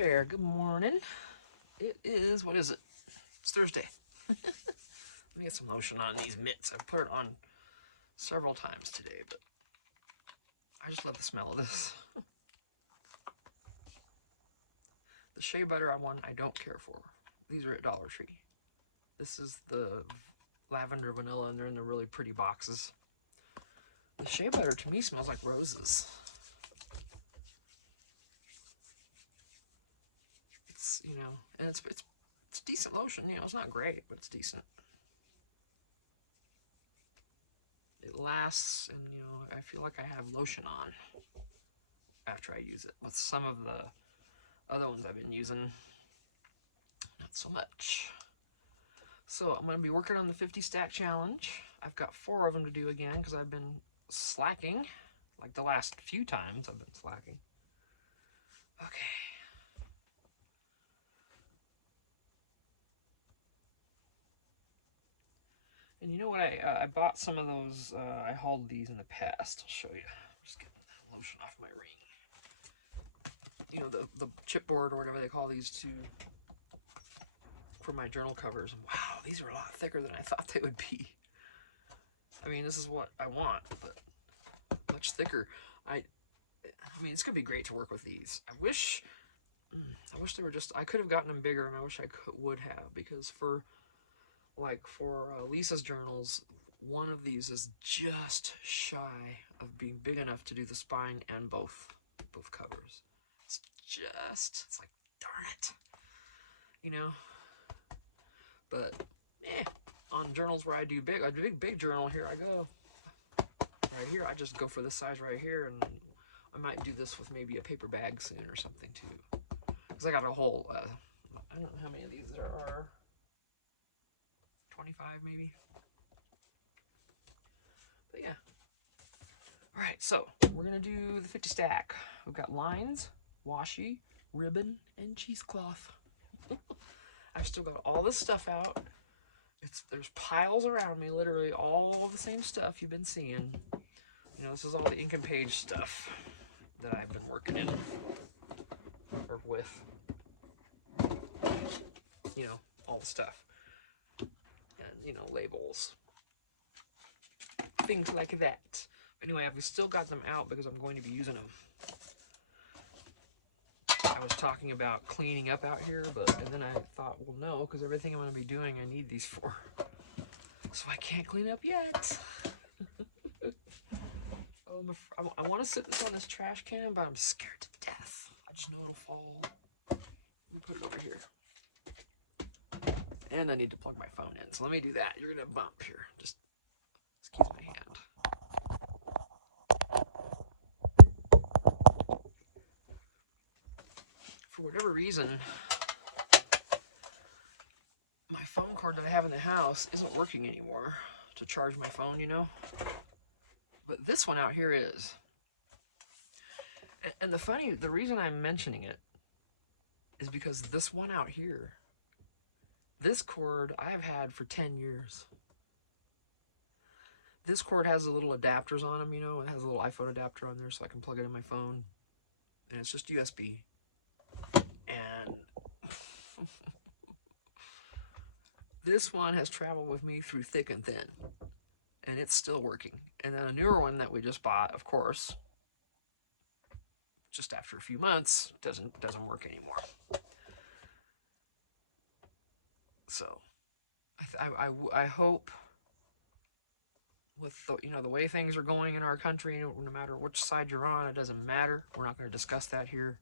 there, good morning. It is, what is it? It's Thursday. Let me get some lotion on these mitts. I've put it on several times today, but I just love the smell of this. The shea butter I don't care for. These are at Dollar Tree. This is the lavender vanilla, and they're in the really pretty boxes. The shea butter to me smells like roses. It's, and it's decent lotion. It's not great, but it's decent. It lasts, and I feel like I have lotion on after I use it. With some of the other ones I've been using, not so much. So I'm going to be working on the 50 stack challenge. I've got 4 of them to do again because I've been slacking. Like the last few times I've been slacking. Okay. And you know what? I bought some of those. I hauled these in the past. I'll show you. Just getting the lotion off my ring. The chipboard or whatever they call these two for my journal covers. Wow, these are a lot thicker than I thought they would be. I mean, this is what I want, but much thicker. I mean, it's gonna be great to work with these. I wish they were just. I could have gotten them bigger, and I wish I would have, because for Lisa's journals, one of these is just shy of being big enough to do the spine and both covers. It's like, darn it, But on journals where I do big journal, here I go. Right here, I just go for this size right here, and I might do this with maybe a paper bag soon or something too. Because I got a whole, I don't know how many of these there are. 25 maybe. But yeah. Alright, so we're going to do the 50 stack. We've got lines, washi, ribbon, and cheesecloth. I've still got all this stuff out. There's piles around me, literally all the same stuff you've been seeing. This is all the ink and page stuff that I've been working in or with. All the stuff. And, labels. Things like that. Anyway, I've still got them out because I'm going to be using them. I was talking about cleaning up out here, and then I thought, well, no, because everything I'm going to be doing, I need these for. So I can't clean up yet. I want to sit this on this trash can, but I'm scared to death. I just know it'll fall. Let me put it over here. And I need to plug my phone in, so let me do that. You're going to bump here. Just excuse my hand. For whatever reason, my phone cord that I have in the house isn't working anymore to charge my phone, But this one out here is. And the reason I'm mentioning it is because this one out here, this cord I have had for 10 years. This cord has the little adapters on them, it has a little iPhone adapter on there so I can plug it in my phone. And it's just USB. And this one has traveled with me through thick and thin. And it's still working. And then a newer one that we just bought, of course, just after a few months, doesn't work anymore. So, I hope with the way things are going in our country, no matter which side you're on, it doesn't matter. We're not going to discuss that here.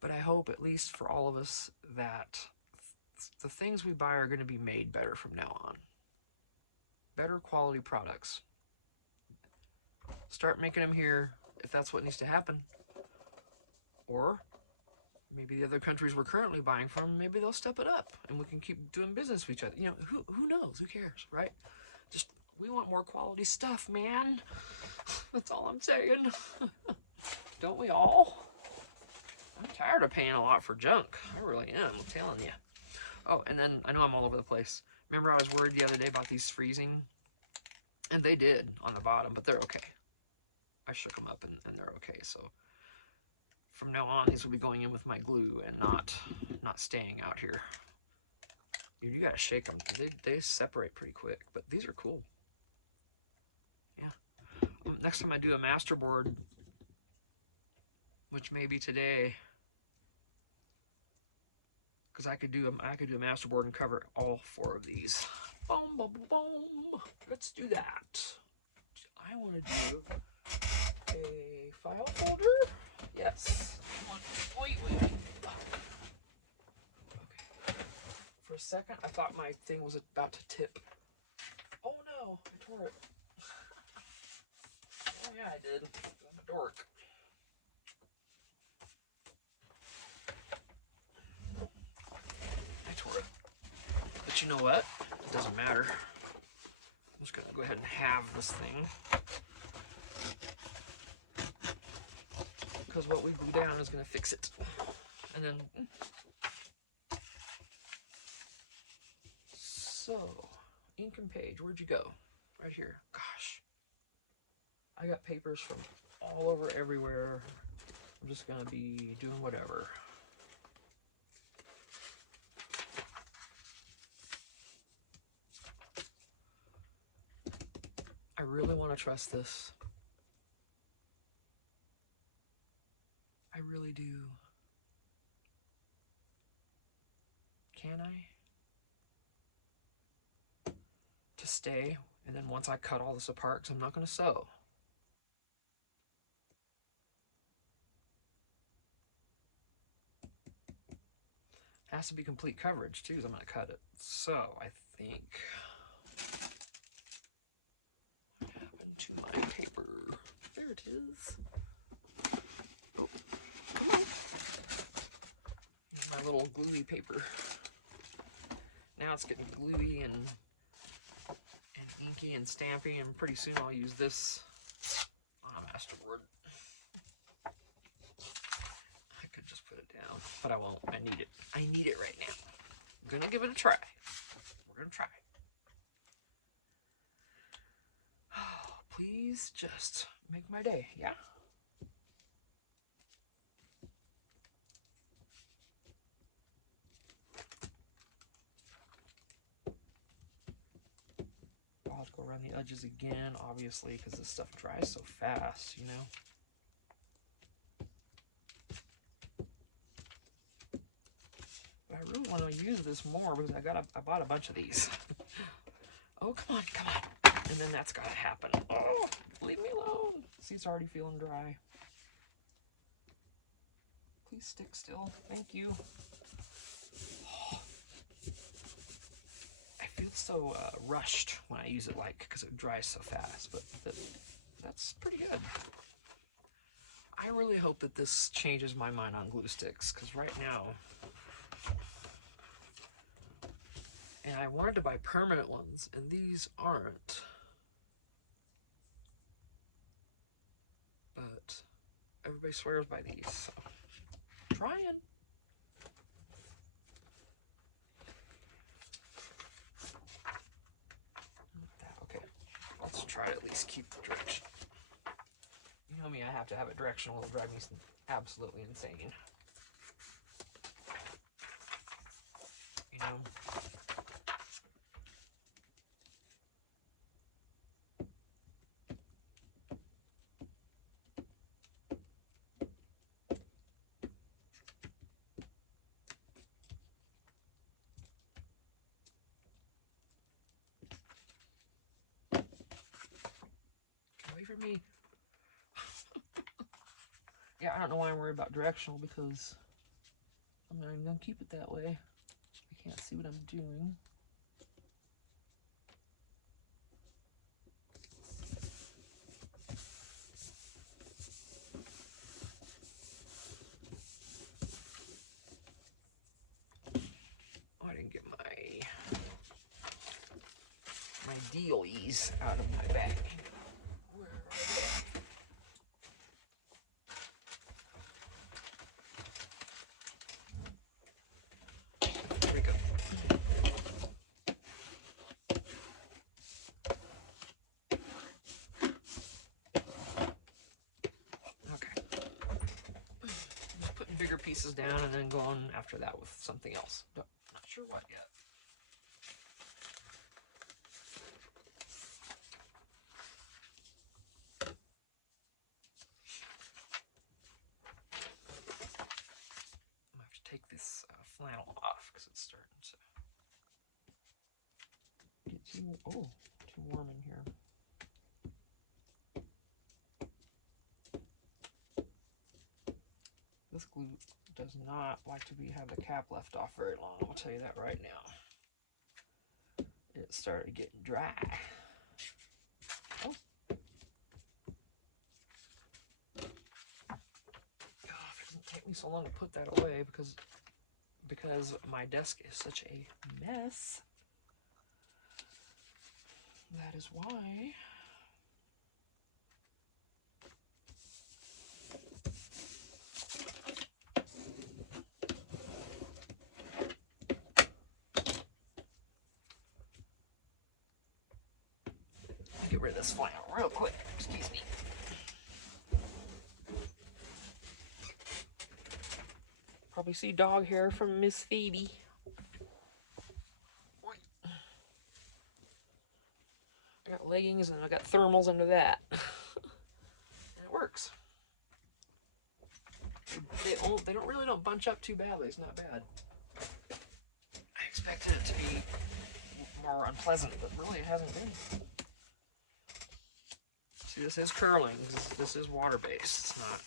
But I hope, at least for all of us, that the things we buy are going to be made better from now on. Better quality products. Start making them here if that's what needs to happen. Or maybe the other countries we're currently buying from, maybe they'll step it up and we can keep doing business with each other. Who knows? Who cares, right? Just, we want more quality stuff, man. That's all I'm saying. Don't we all? I'm tired of paying a lot for junk. I really am, I'm telling you. Oh, and then, I know I'm all over the place. Remember I was worried the other day about these freezing? And they did on the bottom, but they're okay. I shook them up and they're okay, so. from now on, these will be going in with my glue and not staying out here. You gotta shake them. They separate pretty quick, but these are cool. Yeah. Next time I do a masterboard, which may be today, because I could do a masterboard and cover all 4 of these. Boom, boom, boom, boom. Let's do that. I want to do a file folder. Yes. Wait. Okay. For a second, I thought my thing was about to tip. Oh no, I tore it. Oh yeah, I did. I'm a dork. I tore it. But you know what? It doesn't matter. I'm just gonna go ahead and halve this thing. Because what we glue down is gonna fix it. And then, so, ink and page, where'd you go? Right here. Gosh. I got papers from all over everywhere. I'm just gonna be doing whatever. I really want to trust this. I really do. Can I? To stay, and then once I cut all this apart, because I'm not going to sew. Has to be complete coverage too, because I'm going to cut it. So I think. What happened to my paper? There it is. Oh, come on. Here's my little gluey paper. Now it's getting gluey and inky and stampy, and pretty soon I'll use this on a masterboard. I could just put it down, but I won't. I need it. I need it right now. I'm gonna give it a try. We're gonna try. Oh, please just make my day, yeah? I'll have to go around the edges again, obviously, because this stuff dries so fast, you know? But I really want to use this more because I bought a bunch of these. Oh, come on. And then that's got to happen. Oh, leave me alone. See, it's already feeling dry. Please stick still. Thank you. Oh. I feel so rushed when I use it, because it dries so fast, but that's pretty good. I really hope that this changes my mind on glue sticks, because right now, and I wanted to buy permanent ones, and these aren't. But everybody swears by these, so trying. Okay, let's try to at least keep the direction. You know me, I have to have it directional. It'll drive me absolutely insane. You know? Get away from me. Yeah, I don't know why I'm worried about directional, because I'm not even going to keep it that way. I can't see what I'm doing. Oh, I didn't get my dealies out of my bag. Where are they? There we go. Okay. pieces down and then going after that with something else. Not sure what yet. I have to take this flannel off because it's starting to get too warm in here. This glue does not like to have the cap left off very long, I'll tell you that right now. It started getting dry. Oh. Oh, if it doesn't take me so long to put that away because my desk is such a mess. That is why. Get rid of this flannel real quick. Excuse me. Probably see dog hair from Miss Phoebe. I got leggings and I got thermals under that. And it works. They don't bunch up too badly. It's not bad. I expected it to be more unpleasant, but really it hasn't been. See, this is curling. This is water-based. It's not.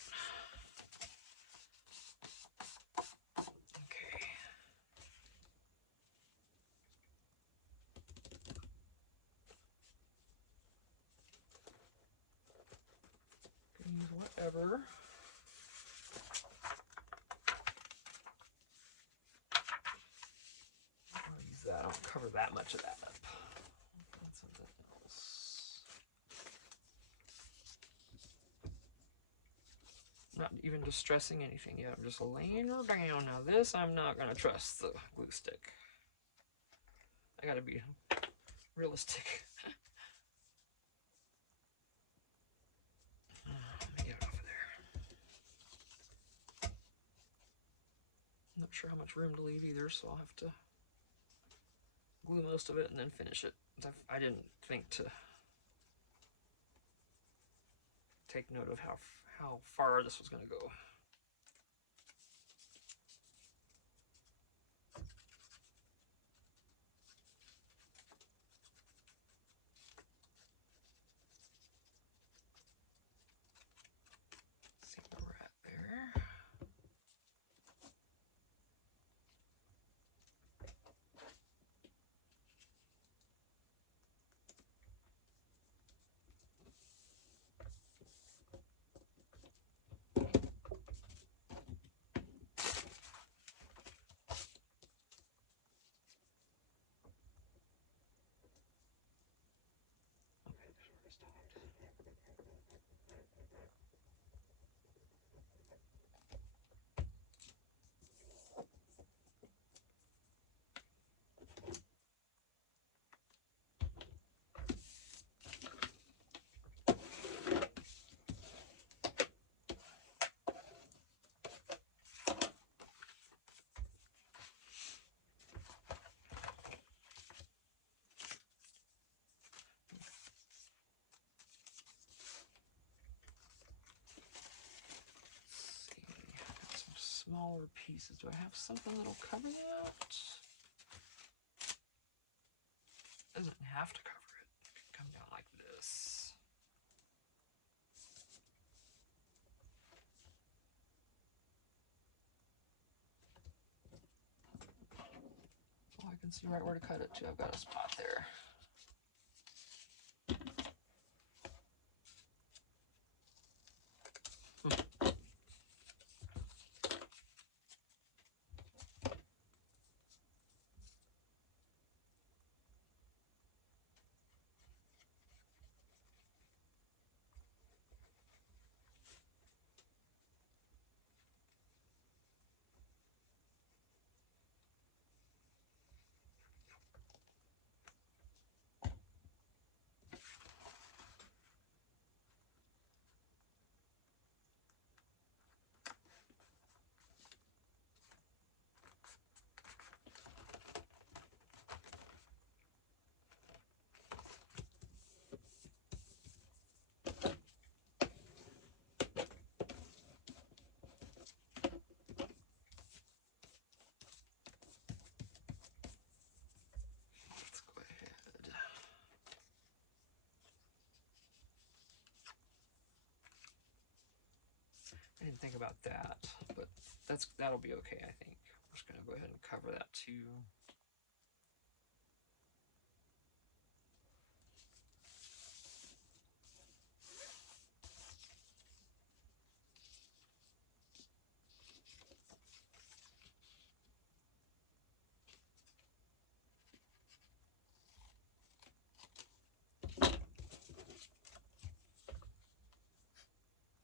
Okay. Can use whatever. I'll use that. I'll cover that much of that up. Find something else. Not even distressing anything yet. I'm just laying her down. Now this, I'm not going to trust the glue stick. I got to be realistic. Let me get it off of there. I'm not sure how much room to leave either, so I'll have to glue most of it and then finish it. I didn't think to take note of how far this was going to go. See where we're at there. Smaller pieces. Do I have something that'll cover that? Doesn't have to cover it. It can come down like this. Oh, I can see right where to cut it to. I've got a spot there. didn't think about that, but that'll be okay, I think. I'm just going to go ahead and cover that too.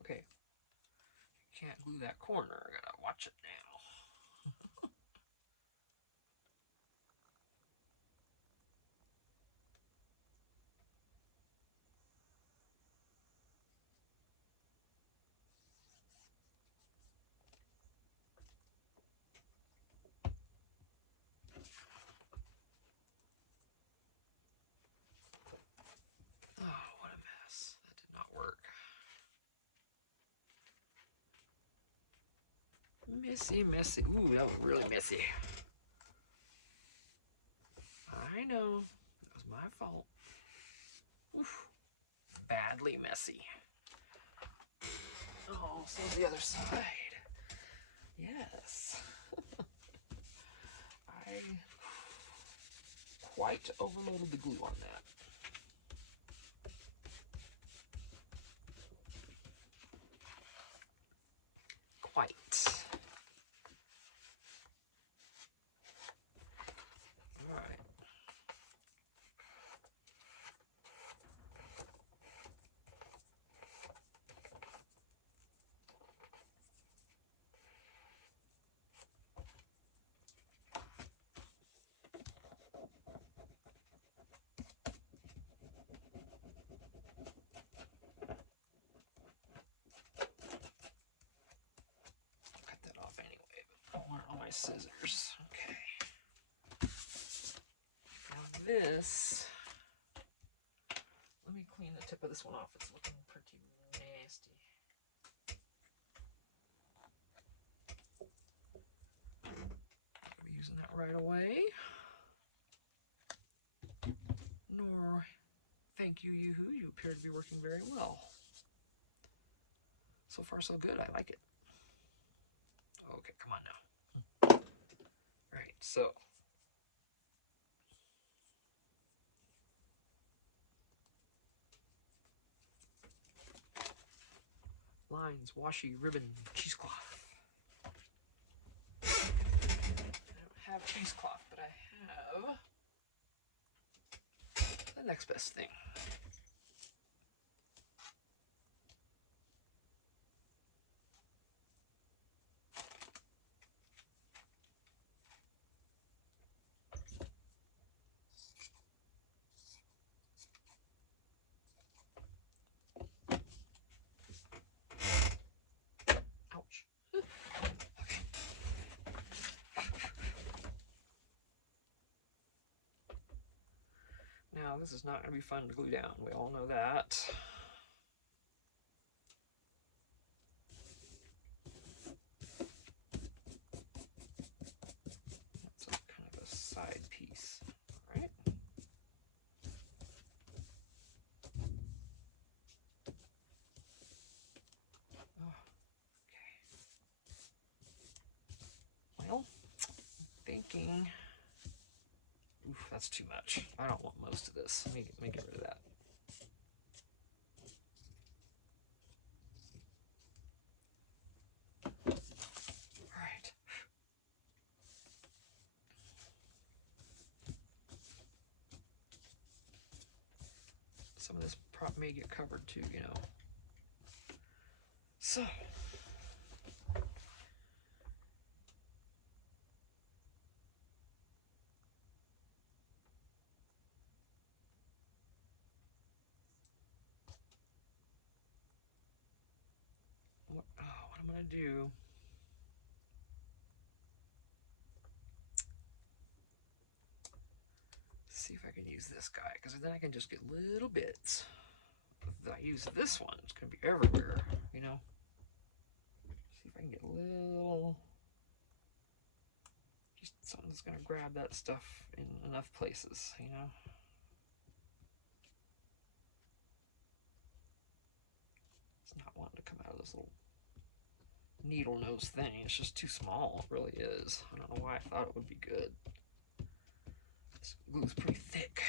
Okay, can't glue that corner. I gotta watch it now. Oh, what a mess. That did not work. Messy, messy. Ooh, that was really messy. I know. That was my fault. Oof. Badly messy. Oh, so the other side. Yes. I quite overloaded the glue on that. Quite. All right. Cut that off anyway, but I want it on my scissors. Okay. Now this, let me clean the tip of this one off. It's looking pretty nasty. I'll be using that right away. Nor, thank you, Yoo-hoo. You appear to be working very well. So far, so good. I like it. Okay, come on now. All right, so lines, washi, ribbon, cheesecloth. I don't have cheesecloth, but I have the next best thing. Ouch. Okay. Now, this is not going to be fun to glue down. We all know that. That's kind of a side piece, right? Oh, okay. Well, thinking. Oof, that's too much. I don't want most of this. Let me get rid of that. All right. Some of this prop may get covered too, you know. So. What I'm going to do. See if I can use this guy, because then I can just get little bits. If I use this one, it's going to be everywhere, you know. See if I can get little, just something that's going to grab that stuff in enough places, you know. It's not wanting to come out of this little needle nose thing. It's just too small. It really is. I don't know why I thought it would be good. This glue's pretty thick.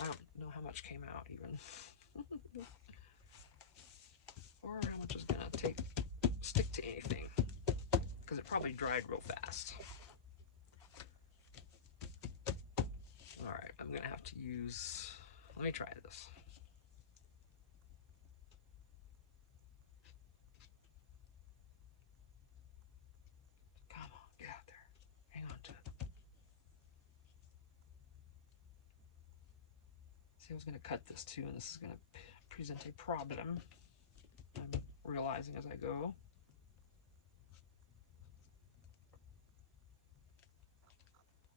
I don't know how much came out even. Or how much is gonna stick to anything. Because it probably dried real fast. Alright, I'm gonna have to use, let me try this. Come on, get out there. Hang on to it. See, I was gonna cut this too, and this is gonna present a problem. I'm realizing as I go.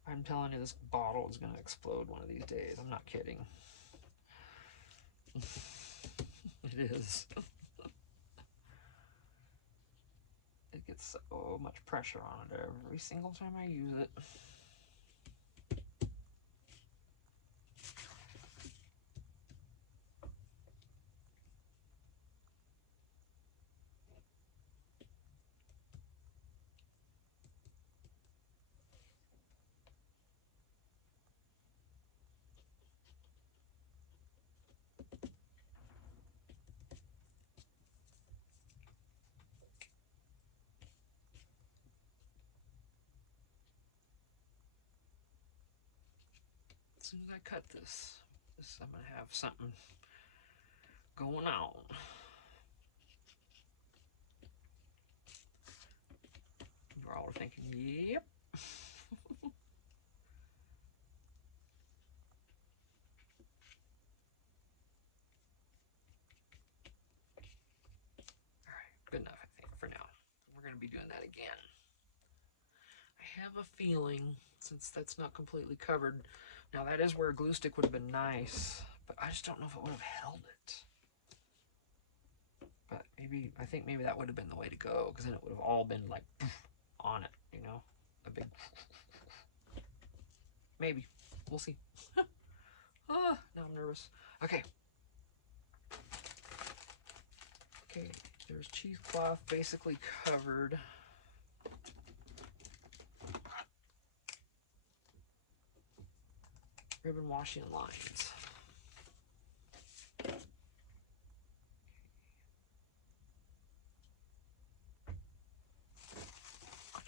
I'm telling you, this bottle is gonna explode one of these days. I'm not kidding. It is. It gets so much pressure on it every single time I use it. As soon as I cut this, I'm gonna have something going on. You're all thinking, yep. Alright, good enough, I think, for now. We're gonna be doing that again. I have a feeling, since that's not completely covered, now that is where a glue stick would have been nice, but I just don't know if it would have held it. But maybe, I think maybe that would have been the way to go, because then it would have all been like on it, you know? A big maybe. We'll see. Ah, now I'm nervous. Okay. Okay, there's cheesecloth basically covered. Ribbon washi and lines.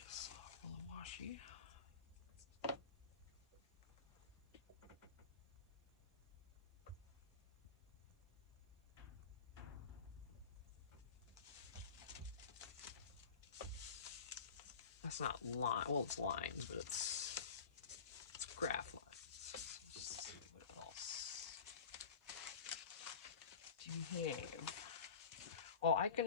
Just full of washi. That's not line. Well, it's lines, but it's graph lines. Let's see what else do you have. Well, I can.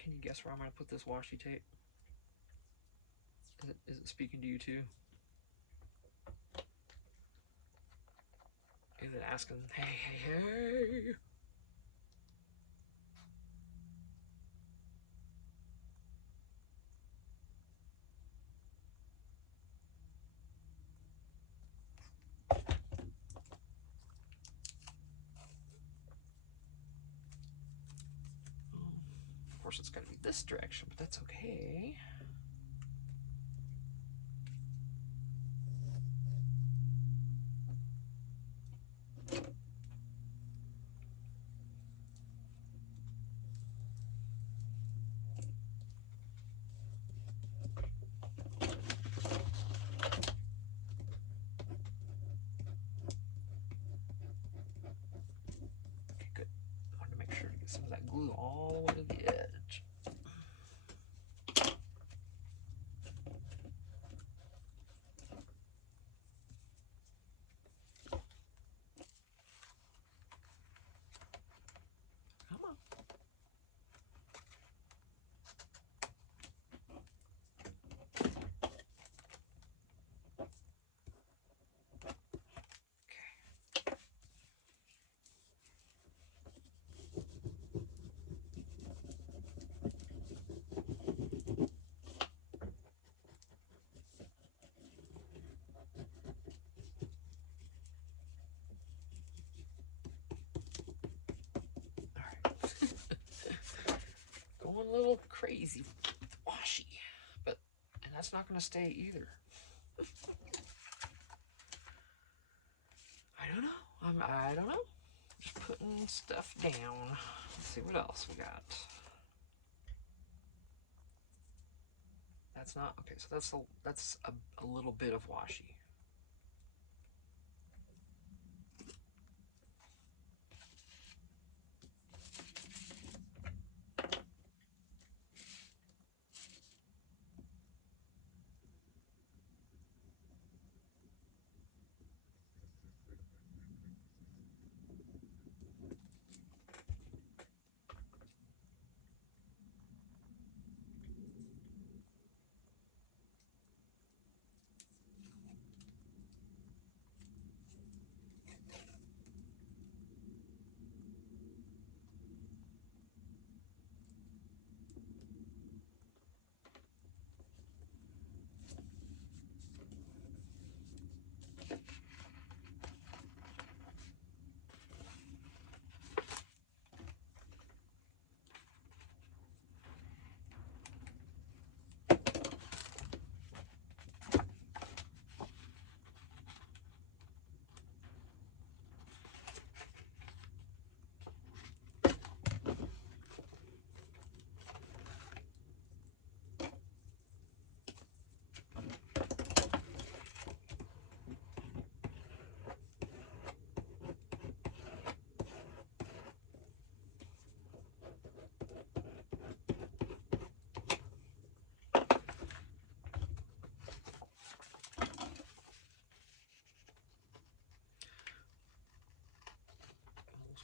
Can you guess where I'm going to put this washi tape? Is it speaking to you too? Is it asking, hey, hey, hey? Of course, it's got to be this direction, but that's okay. Okay, good. I wanted to make sure to get some of that glue all the way to the edge. Come on. Okay. going a little crazy with washi, and that's not going to stay either. I don't know. I don't know. Just putting stuff down. Let's see what else we got. That's not okay. So that's a little bit of washi.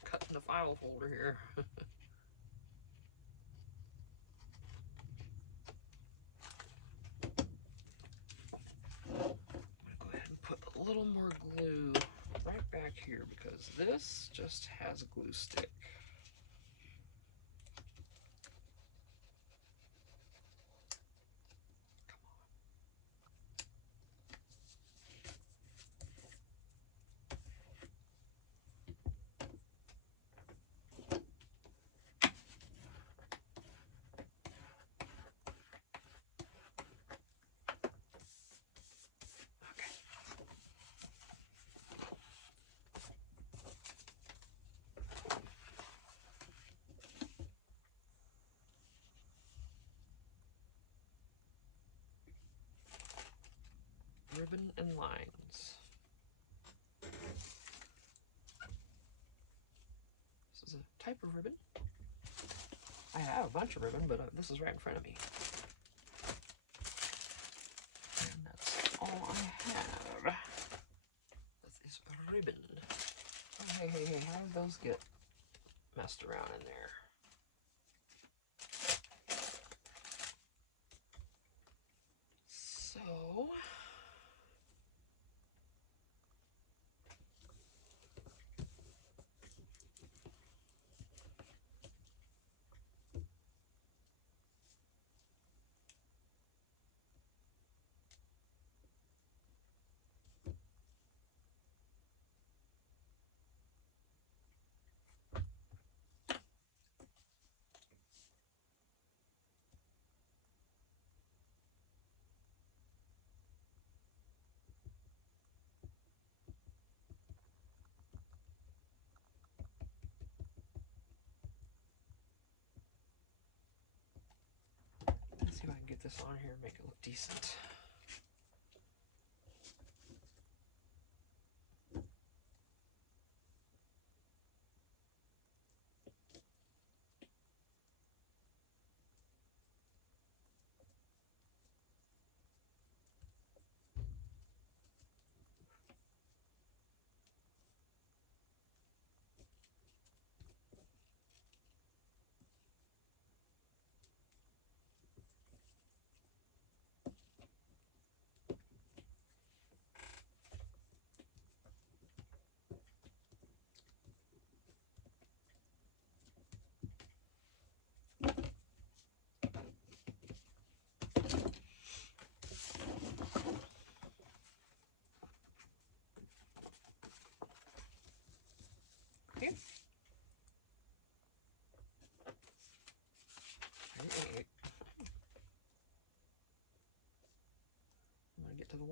Cutting the file folder here. I'm gonna go ahead and put a little more glue right back here because this just has a glue stick. Ribbon and lines. This is a type of ribbon. I have a bunch of ribbon, but this is right in front of me. And that's all I have. This is ribbon. Oh, hey, how did those get messed around in there? So... let's see if I can get this on here and make it look decent.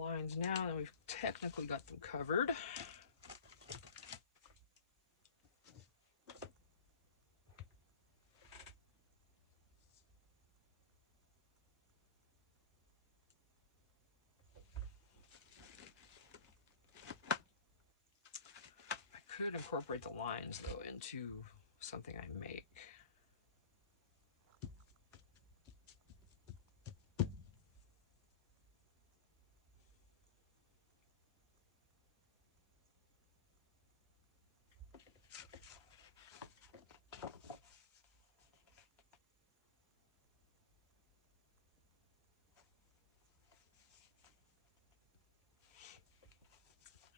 lines now, and we've technically got them covered. I could incorporate the lines though into something I make.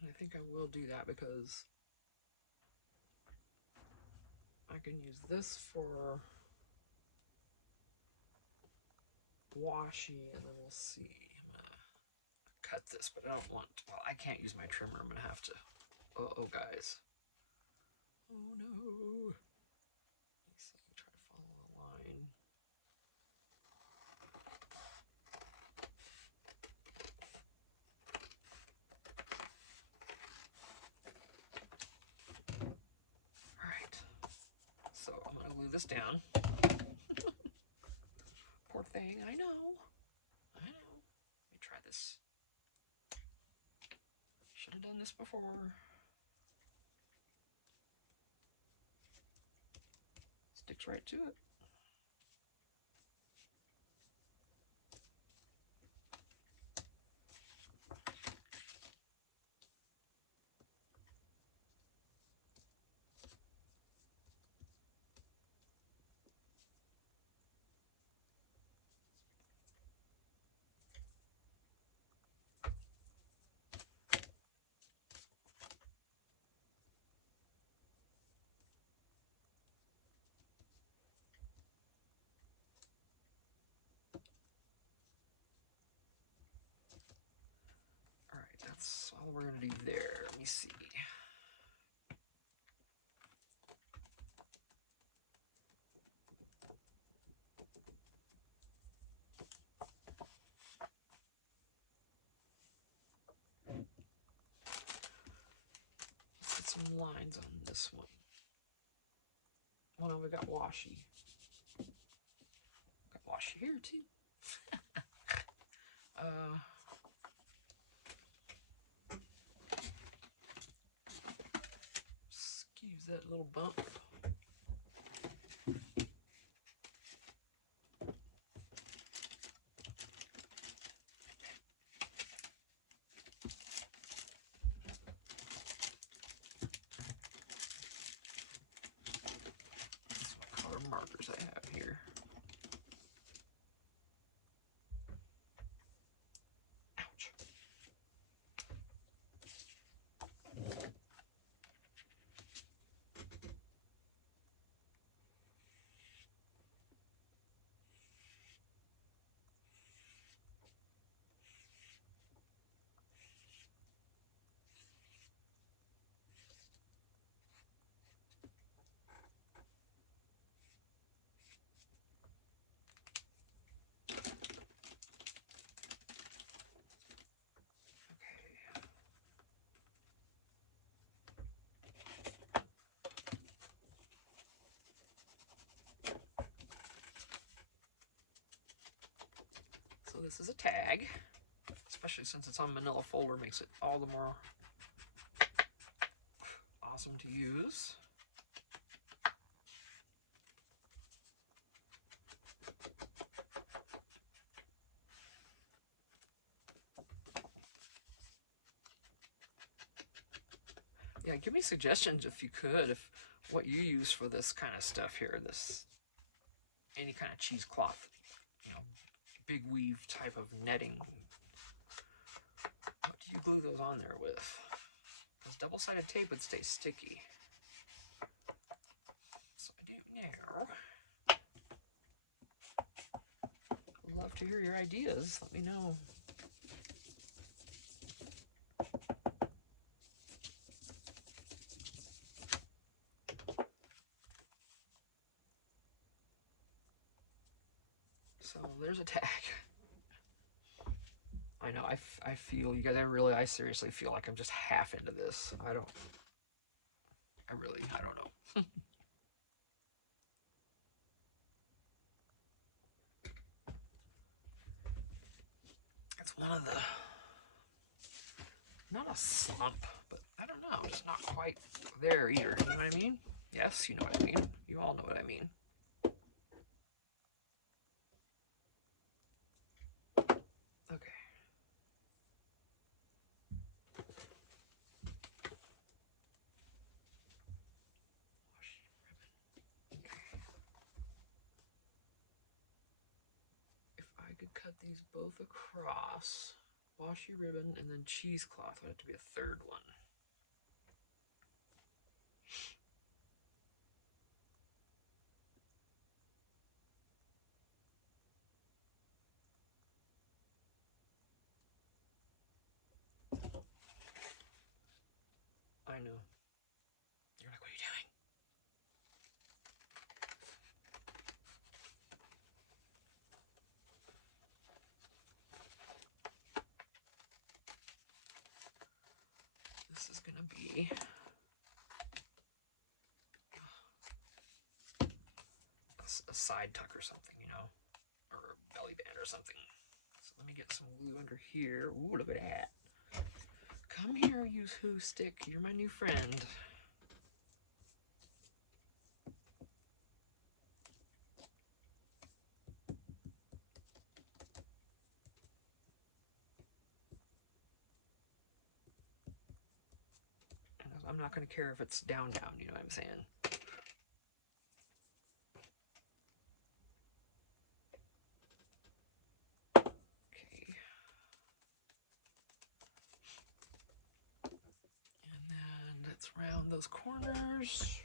And I think I will do that because I can use this for washi, and then we'll see. I'm gonna cut this, but I don't want, well, I can't use my trimmer. I'm gonna have to, oh guys. Oh no. Let's see, try to follow the line. All right, so I'm gonna glue this down. Poor thing, I know. Let me try this. Should have done this before. Sticks right to it. All right, that's all we're gonna do there. Let me see. Let's get some lines on this one. Oh no, we got washi. Got washi here too. Excuse that little bump. That's what color markers I have here. Ouch. So this is a tag, especially since it's on manila folder, makes it all the more awesome to use. Yeah, give me suggestions if you could, if what you use for this kind of stuff here, this any kind of cheesecloth, you know, big weave type of netting. What do you glue those on there with? Because double-sided tape would stay sticky. So I don't know. I'd love to hear your ideas. Let me know. So there's a tag. I know, I feel you guys, I seriously feel like I'm just half into this. I don't know. It's one of the, not a slump, but I don't know, just not quite there either. You know what I mean? Yes, you know what I mean. You all know what I mean. Okay. Washi ribbon. Okay. If I could cut these both across, washi ribbon and then cheesecloth would have to be a third one. I know. You're like, what are you doing? This is gonna be a side tuck or something, you know, or a belly band or something. So let me get some glue under here. Ooh, look at that. Come here, you who stick. You're my new friend. I'm not going to care if it's down, you know what I'm saying? Okay. And then let's round those corners.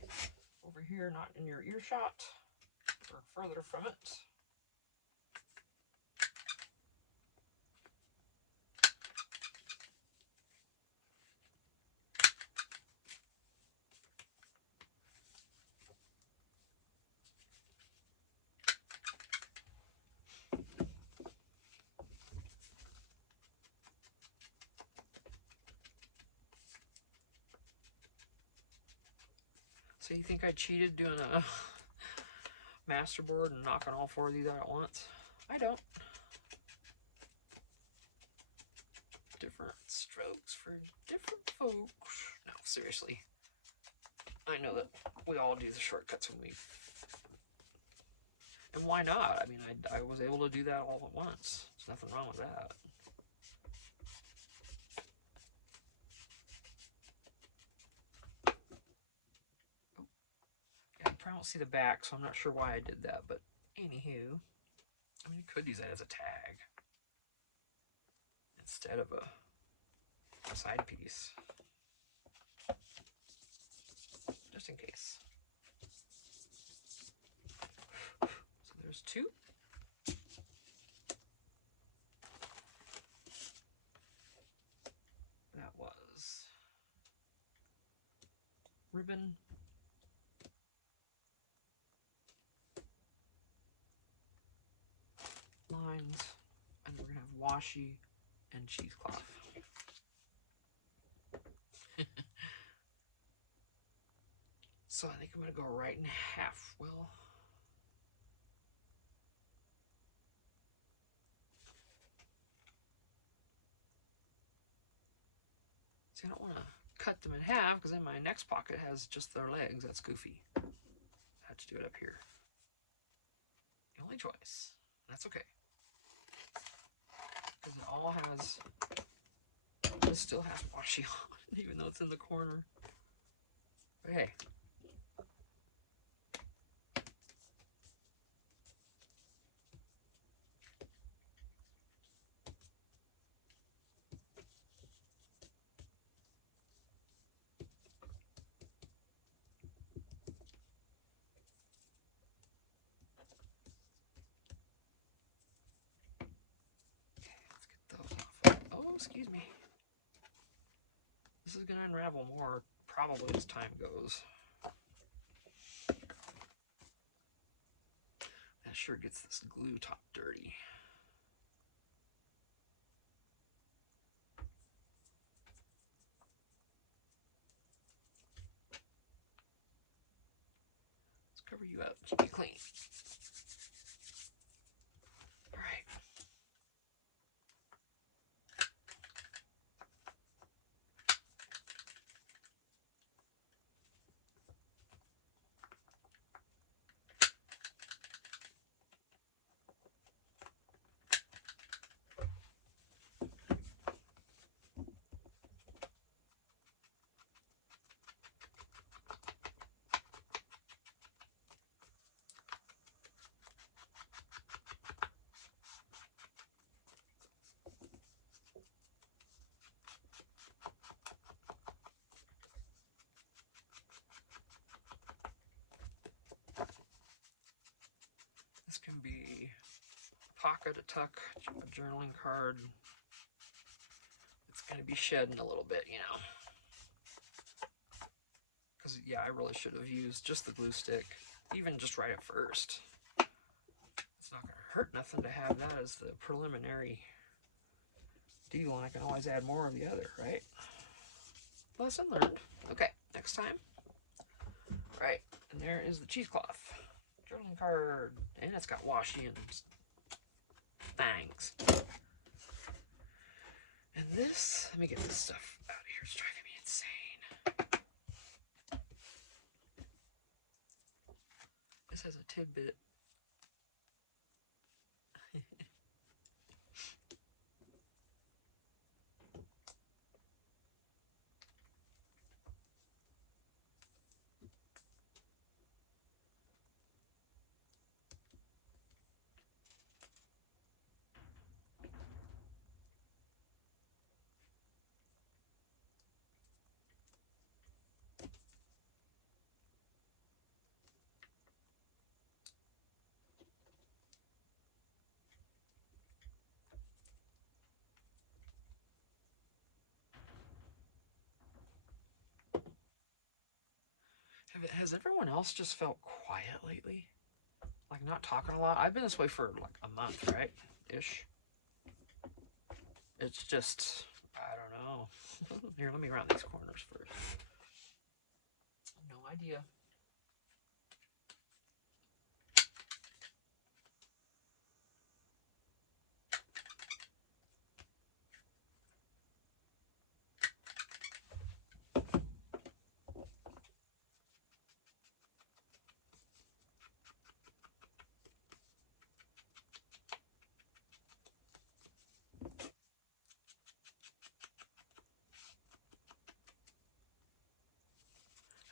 Over here, not in your earshot, or further from it. So you think I cheated doing a masterboard and knocking all four of these out at once? I don't. Different strokes for different folks. No, seriously. I know that we all do the shortcuts when we... And why not? I mean, I was able to do that all at once. There's nothing wrong with that. Yeah, I probably don't see the back, so I'm not sure why I did that, but anywho. I mean, you could use that as a tag instead of a side piece. Just in case. So there's two. That was ribbon, lines, and we're gonna have washi and cheesecloth. So I think I'm gonna go right in half. Well, see, I don't want to cut them in half because then my next pocket has just their legs. That's goofy. I had to do it up here. The only choice. That's okay. Because it all has, this still has washi on, even though it's in the corner. But hey. Oh, excuse me. This is going to unravel more probably as time goes. That sure gets this glue top dirty. keep it clean. All right. This can be a pocket, a tuck, a journaling card. It's going to be shedding a little bit, you know. Because, yeah, I really should have used just the glue stick, even just right at first. It's not going to hurt nothing to have that as the preliminary deal, and I can always add more of the other, right? Lesson learned. Okay, next time. Right, and there is the cheesecloth. Journaling card, and it's got washi and things. And this, let me get this stuff out of here. It's driving me insane. This has a tidbit. Has everyone else just felt quiet lately? Like not talking a lot? I've been this way for like a month, right? Ish. It's just, I don't know. Here, let me round these corners first. No idea.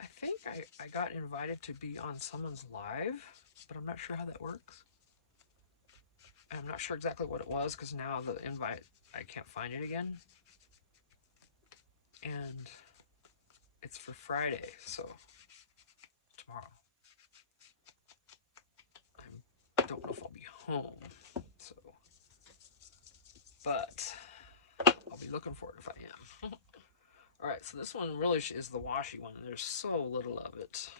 I think I got invited to be on someone's live, but I'm not sure how that works. And I'm not sure exactly what it was because now the invite, I can't find it again. And it's for Friday, so tomorrow. I don't know if I'll be home, so, but I'll be looking for it if I am. All right, so this one really is the washi one. There's so little of it.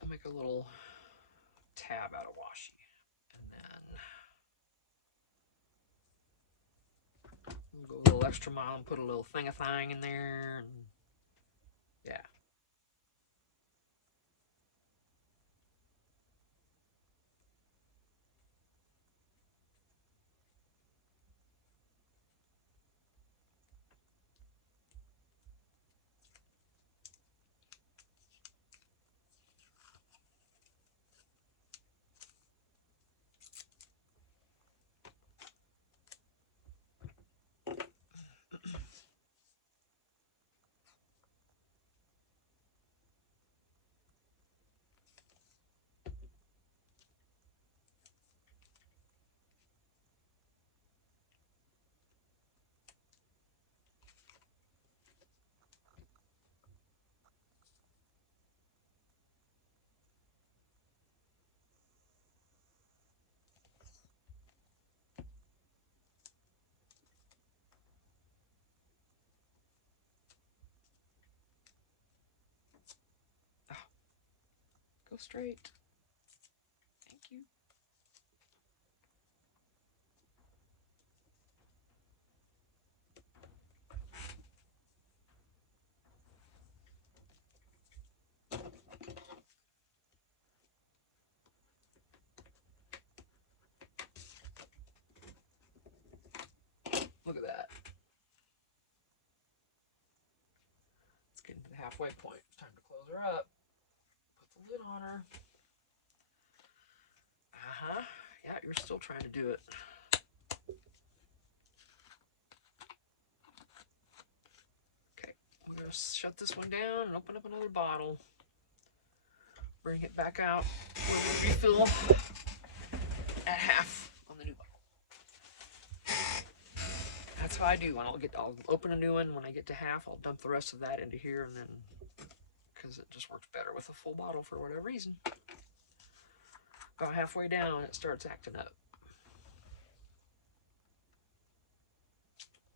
I'll make a little tab out of washi, and then we'll go a little extra mile and put a little thing in there, and yeah. Go straight. Thank you. the halfway point. Time to close her up. Put the lid on her. Yeah, you're still trying to do it. Okay, we're going to shut this one down and open up another bottle. Bring it back out. We'll refill at half on the new bottle. That's how I do. I'll open a new one. When I get to half, I'll dump the rest of that into here, and then, because it just works better with a full bottle for whatever reason. About halfway down, it starts acting up.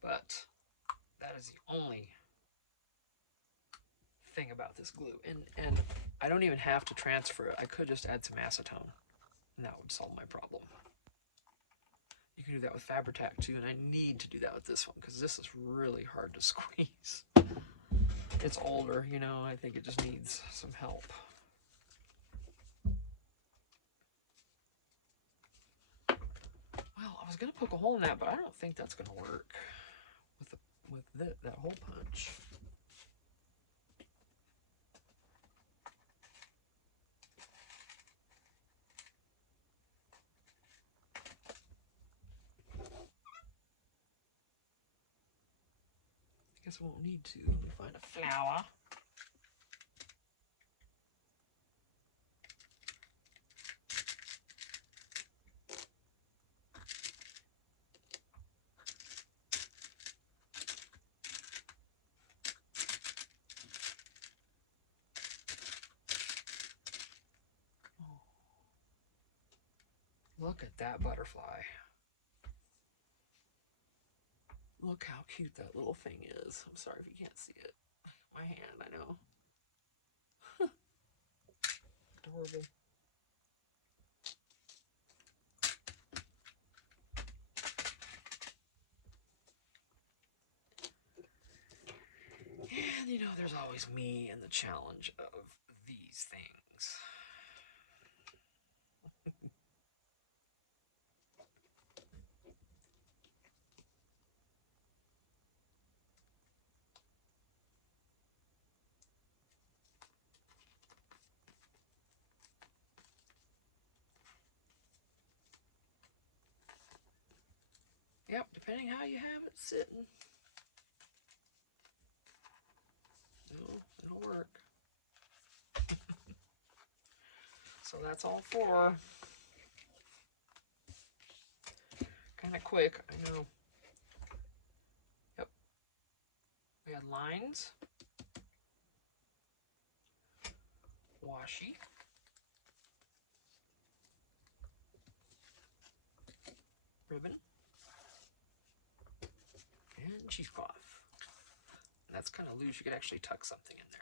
But that is the only thing about this glue. And I don't even have to transfer it. I could just add some acetone, and that would solve my problem. You can do that with Fabri-Tac too, and I need to do that with this one because this is really hard to squeeze. It's older, you know, I think it just needs some help. Well, I was going to poke a hole in that, but I don't think that's going to work with that hole punch. I guess I won't need to. Let me find a flower. Look at that butterfly. Look how cute that little thing is. I'm sorry if you can't see it. My hand, I know. Adorable. And you know, there's always me and the challenge of these things. Yep, depending how you have it sitting. It'll work. So that's all four. Kind of quick, I know. Yep. We had lines, washi, ribbon, and cheesecloth. And that's kind of loose. You could actually tuck something in there.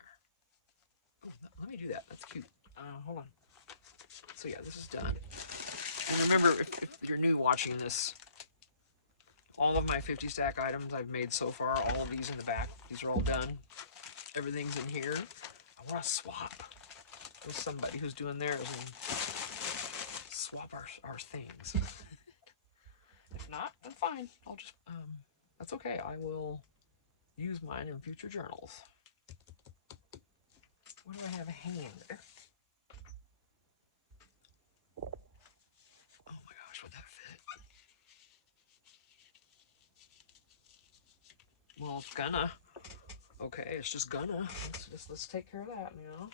Oh, let me do that. That's cute. Hold on. So yeah, this is done. And remember, if you're new watching this, all of my 50 stack items I've made so far, all of these in the back, these are all done. Everything's in here. I want to swap with somebody who's doing theirs and swap our things. If not, then fine. I'll just, that's okay. I will use mine in future journals. What do I have hanging there? Oh my gosh, would that fit? Well, it's gonna. Okay, it's just gonna. Let's take care of that, you know.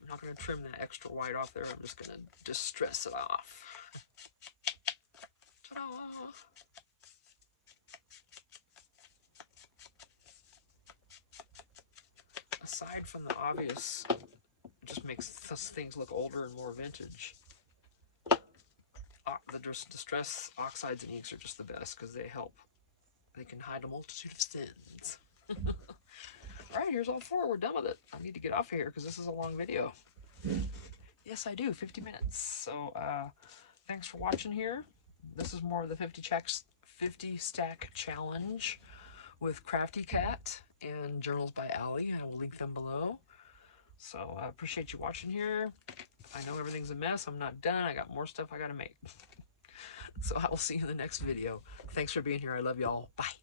I'm not gonna trim that extra white off there. I'm just gonna distress it off. Ta-da! Aside from the obvious, it just makes things look older and more vintage. The distress oxides and inks are just the best because they help. They can hide a multitude of sins. Alright, here's all four. We're done with it. I need to get off of here because this is a long video. Yes, I do. 50 minutes. So, thanks for watching here. This is more of the 50 stack challenge with Crafty Cat and Journals by Allie. I will link them below. So I appreciate you watching here. I know everything's a mess. I'm not done. I got more stuff I got to make. So I will see you in the next video. Thanks for being here. I love y'all. Bye.